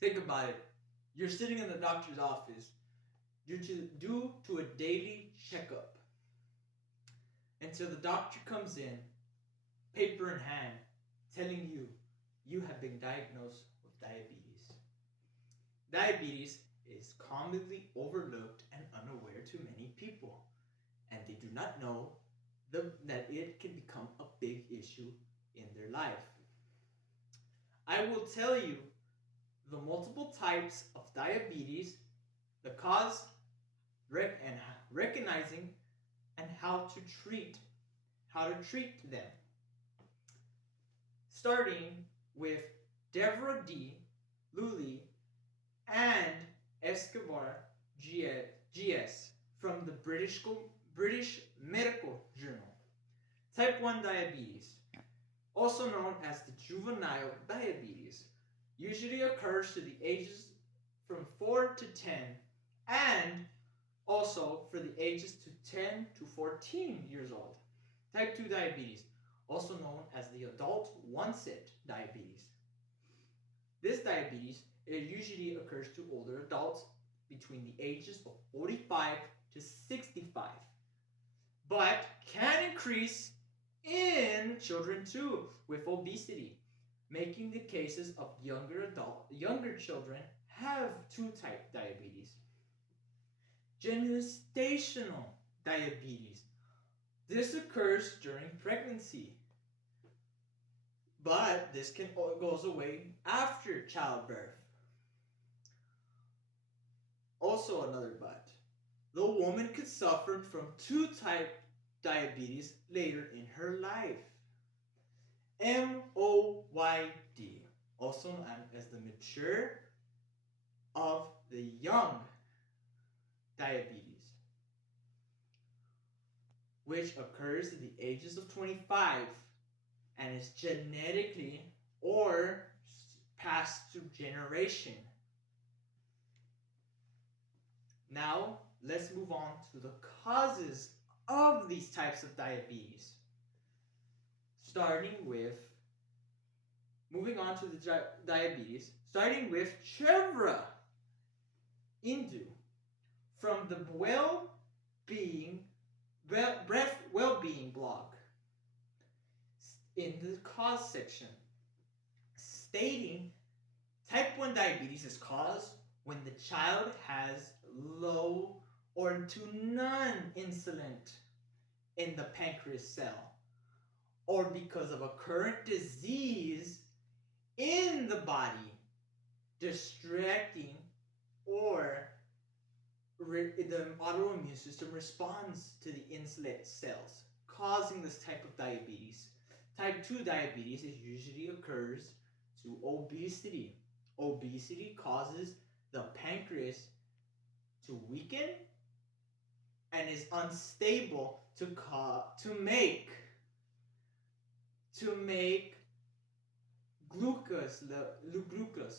Think about it. You're sitting in the doctor's office due to a daily checkup. Until the doctor comes in, paper in hand, telling you you have been diagnosed with diabetes. Diabetes is commonly overlooked and unaware to many people, and they do not know that it can become a big issue in their life. I will tell you the multiple types of diabetes, the cause, and recognizing, and how to treat them. Starting with Deborah D. Lully and Escobar GS from the British Medical Journal. Type 1 diabetes, also known as the juvenile diabetes, usually occurs to the ages from 4 to 10 and also for the ages to 10 to 14 years old. Type 2 diabetes, also known as the adult onset diabetes. This diabetes, it usually occurs to older adults between the ages of 45 to 65, but can increase in children too with obesity, making the cases of younger children have 2-type diabetes. Gestational diabetes. This occurs during pregnancy, but this goes away after childbirth. Also another but. The woman could suffer from 2-type diabetes later in her life. MOYD, also known as the mature of the young diabetes, which occurs at the ages of 25 and is genetically or passed through generation. Now, let's move on to the causes of these types of diabetes. Moving on to the diabetes, starting with Chevra Indu from the Breath Wellbeing blog in the cause section, stating type 1 diabetes is caused when the child has low or to none insulin in the pancreas cell, or because of a current disease in the body distracting, or the autoimmune system responds to the insulin cells, causing this type of diabetes. Type 2 diabetes usually occurs to obesity. Obesity causes the pancreas to weaken and is unstable to make glucose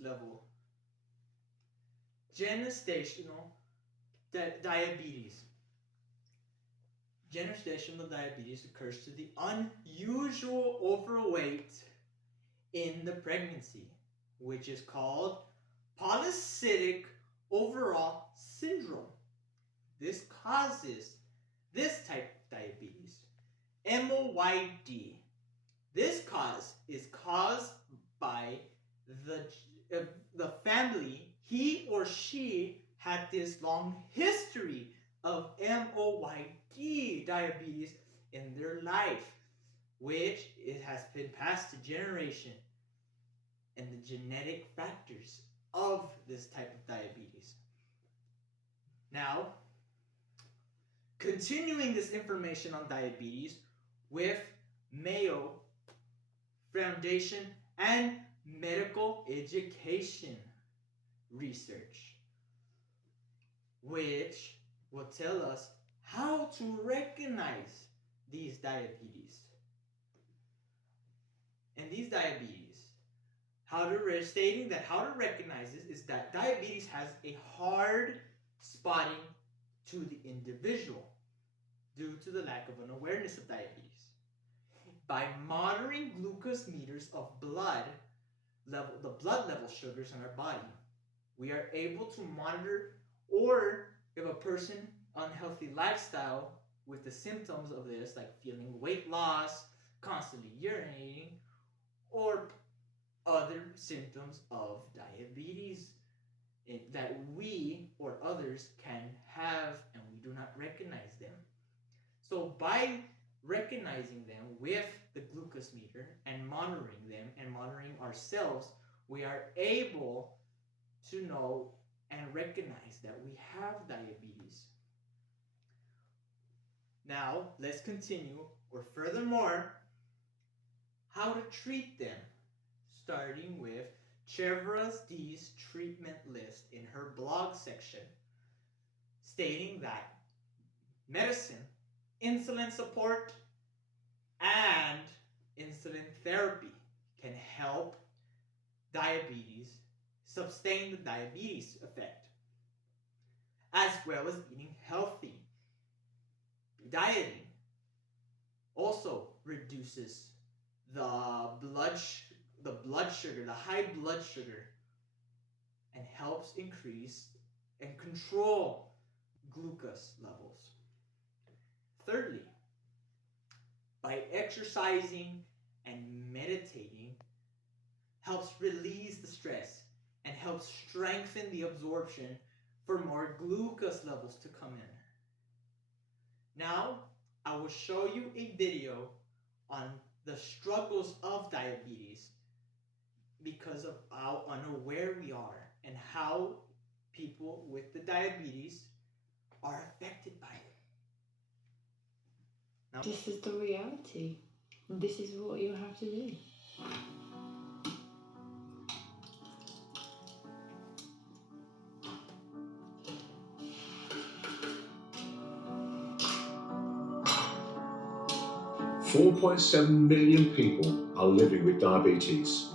level. Gestational diabetes. Gestational diabetes occurs to the unusual overweight in the pregnancy, which is called polycystic overall syndrome. This causes this type of diabetes. MOYD. This cause is caused by the family. He or she had this long history of MOYD diabetes in their life, which it has been passed to generation, and the genetic factors of this type of diabetes. Now, continuing this information on diabetes with Mayo Foundation and medical education research, which will tell us how to recognize these diabetes. And these diabetes, stating that how to recognize this is that diabetes has a hard spotting to the individual due to the lack of an awareness of diabetes. By monitoring glucose meters of blood the blood level sugars in our body. We are able to monitor, or if a person unhealthy lifestyle with the symptoms of this, like feeling weight loss, constantly urinating, or other symptoms of diabetes that we or others can have and we do not recognize them. So by recognizing them with the glucose meter and monitoring them and monitoring ourselves, we are able to know and recognize that we have diabetes. Now, let's continue, or furthermore, how to treat them, starting with Chevrolet D's treatment list in her blog section, stating that medicine, insulin support, and insulin therapy can help diabetes, sustain the diabetes effect, as well as eating healthy. Dieting also reduces the blood sugar, the high blood sugar, and helps increase and control glucose levels. Thirdly, by exercising and meditating, helps release the stress and helps strengthen the absorption for more glucose levels to come in. Now, I will show you a video on the struggles of diabetes because of how unaware we are and how people with the diabetes are affected by it. Now, this is the reality. This is what you have to do. 4.7 million people are living with diabetes.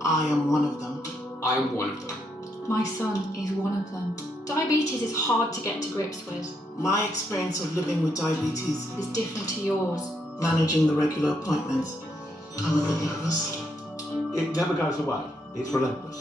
I am one of them. I am one of them. My son is one of them. Diabetes is hard to get to grips with. My experience of living with diabetes is different to yours. Managing the regular appointments. I'm a bit nervous. It never goes away. It's relentless.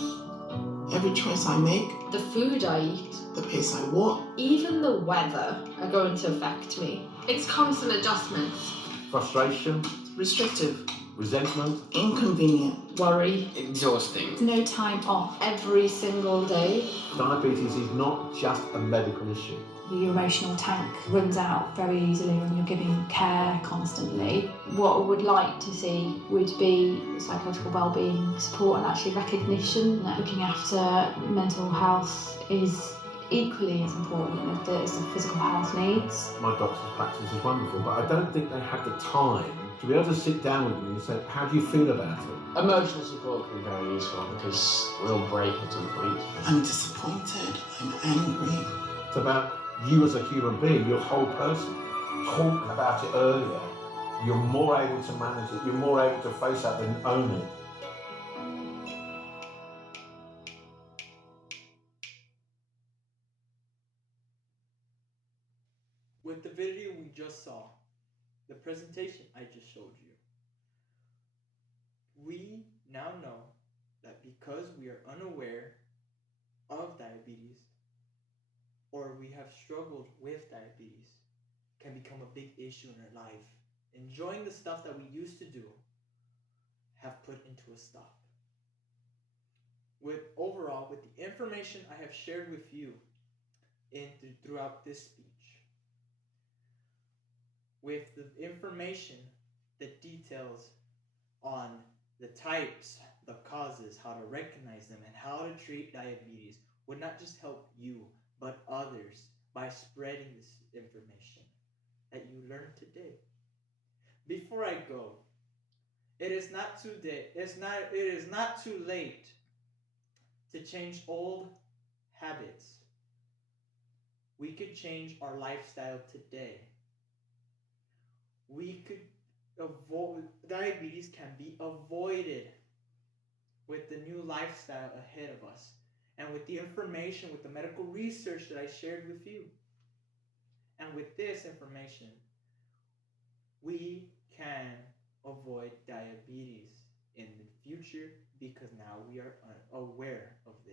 Every choice I make, the food I eat, the pace I walk, even the weather are going to affect me. It's constant adjustments. Frustration, restrictive, resentment, inconvenient, worry, exhausting. No time off every single day. Diabetes is not just a medical issue. Your emotional tank runs out very easily when you're giving care constantly. What I would like to see would be psychological wellbeing support and actually recognition that looking after mental health is equally as important as the physical health needs. My doctor's practice is wonderful, but I don't think they have the time to be able to sit down with me and say, how do you feel about it? Emotional support can be very useful because we'll break at some point. I'm disappointed, I'm angry. It's about you as a human being, your whole person. Talking about it earlier, you're more able to manage it, you're more able to face up and own it. With the video we just saw, the presentation I just showed you, we now know that because we are unaware of diabetes, or we have struggled with diabetes, can become a big issue in our life. Enjoying the stuff that we used to do have put into a stop. With the information I have shared with you throughout this speech, with the information, the details on the types, the causes, how to recognize them, and how to treat diabetes would not just help you, but others by spreading this information that you learned today. Before I go, it is not too late to change old habits. We could change our lifestyle today. Diabetes can be avoided with the new lifestyle ahead of us and with the information, with the medical research that I shared with you. And with this information, we can avoid diabetes in the future because now we are aware of this.